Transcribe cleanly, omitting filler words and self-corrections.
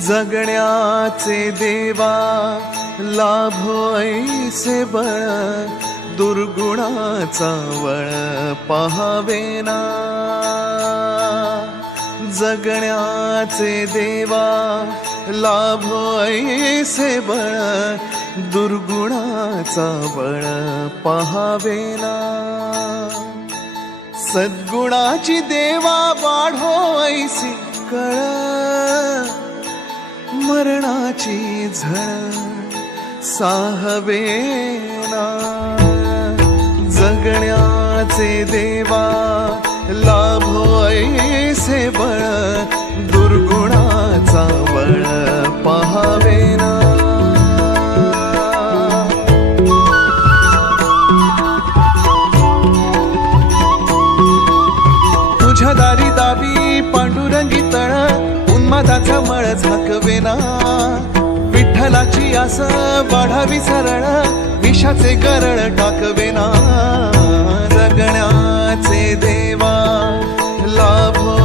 जगण्याचे देवा लाभो ऐसे बळ, दुर्गुणाचा वळ पहावेना. जगण्याचे देवा लाभो ऐसे बळ, दुर्गुणाचा बळ पहावेना. सद्गुणाची देवा वाढो ऐसी कळ, मरणाची झळ साहवेना. जगण्याचे देवा लाभो ऐसे बळ, दुर्गुणाचा बळ पहावेना. तुझ्या दारी दावी पांडुरंगी तळ, उन्मादाचा मळ झाकवेना. विठ्ठलाची आस वाढावी सरळ, विषाचे गरळ टाकवेना. जगण्याचे देवा लाभो